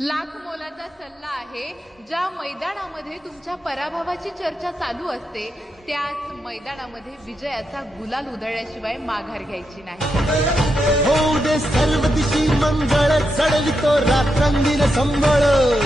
लाख मोलाचा सल्ला आहे. ज्या मैदानामध्ये तुमच्या पराभवाची चर्चा चालू असते त्याच मैदानामध्ये विजयाचा गुलाल उधळल्याशिवाय माघार घ्यायची नाही. होऊ दे सर्व दिशी मंगळ, चढवितो रात्रंदिन संबळ.